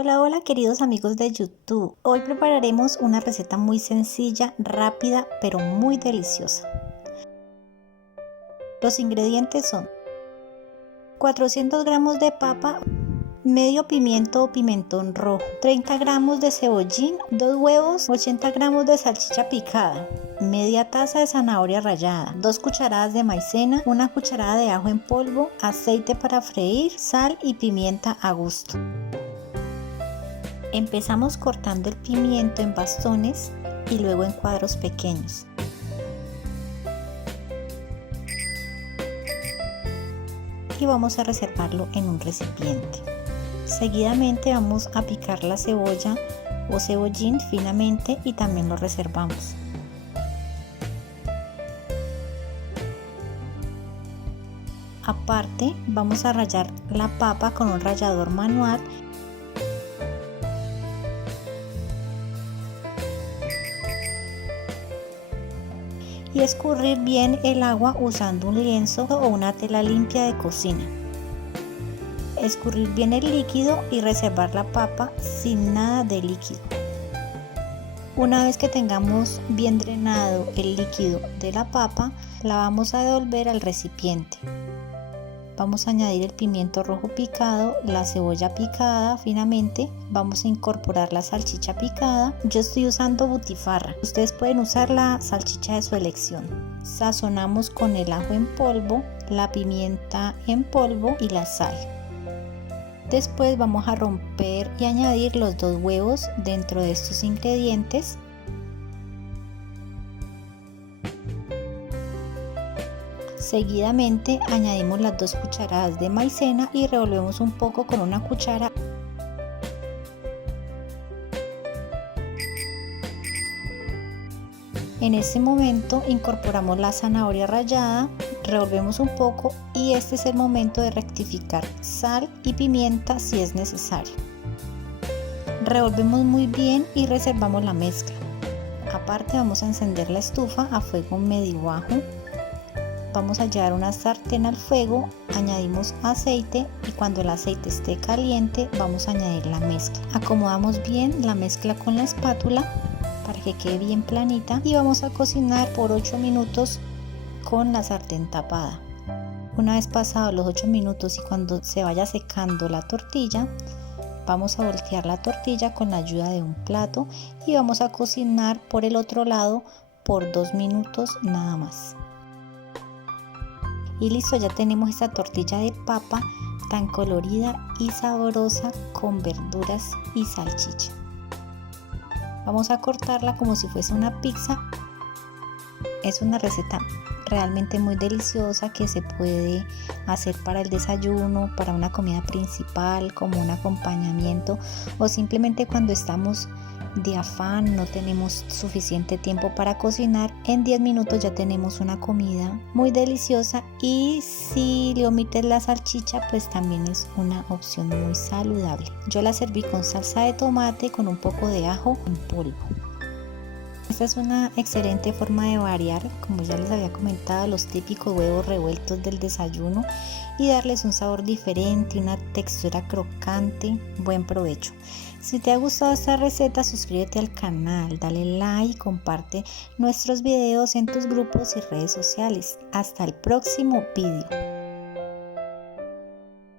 Hola, hola queridos amigos de YouTube. Hoy prepararemos una receta muy sencilla, rápida, pero muy deliciosa. Los ingredientes son 400 gramos de papa, medio pimiento o pimentón rojo, 30 gramos de cebollín, 2 huevos, 80 gramos de salchicha picada, media taza de zanahoria rallada, 2 cucharadas de maicena, 1 cucharada de ajo en polvo, aceite para freír, sal y pimienta a gusto. Empezamos cortando el pimiento en bastones y luego en cuadros pequeños. Y vamos a reservarlo en un recipiente. Seguidamente vamos a picar la cebolla o cebollín finamente y también lo reservamos. Aparte, vamos a rallar la papa con un rallador manual y escurrir bien el agua usando un lienzo o una tela limpia de cocina. Escurrir bien el líquido y reservar la papa sin nada de líquido. Una vez que tengamos bien drenado el líquido de la papa, la vamos a devolver al recipiente. Vamos a añadir el pimiento rojo picado, la cebolla picada finamente, vamos a incorporar la salchicha picada. Yo estoy usando butifarra, ustedes pueden usar la salchicha de su elección. Sazonamos con el ajo en polvo, la pimienta en polvo y la sal. Después vamos a romper y añadir los 2 huevos dentro de estos ingredientes. Seguidamente añadimos las 2 cucharadas de maicena y revolvemos un poco con una cuchara. En este momento incorporamos la zanahoria rallada, revolvemos un poco y este es el momento de rectificar sal y pimienta si es necesario. Revolvemos muy bien y reservamos la mezcla. Aparte vamos a encender la estufa a fuego medio bajo. Vamos a llevar una sartén al fuego, añadimos aceite y cuando el aceite esté caliente vamos a añadir la mezcla. Acomodamos bien la mezcla con la espátula para que quede bien planita y vamos a cocinar por 8 minutos con la sartén tapada. Una vez pasados los 8 minutos y cuando se vaya secando la tortilla, vamos a voltear la tortilla con la ayuda de un plato y vamos a cocinar por el otro lado por 2 minutos nada más. Y listo, ya tenemos esta tortilla de papa tan colorida y sabrosa con verduras y salchicha. Vamos a cortarla como si fuese una pizza. Es una receta realmente muy deliciosa que se puede hacer para el desayuno, para una comida principal, como un acompañamiento o simplemente cuando estamos de afán, no tenemos suficiente tiempo para cocinar. En 10 minutos ya tenemos una comida muy deliciosa y si le omites la salchicha pues también es una opción muy saludable. Yo la serví con salsa de tomate con un poco de ajo en polvo. Esta es una excelente forma de variar, como ya les había comentado, los típicos huevos revueltos del desayuno y darles un sabor diferente, una textura crocante. Buen provecho. Si te ha gustado esta receta, suscríbete al canal, dale like y comparte nuestros videos en tus grupos y redes sociales. Hasta el próximo video.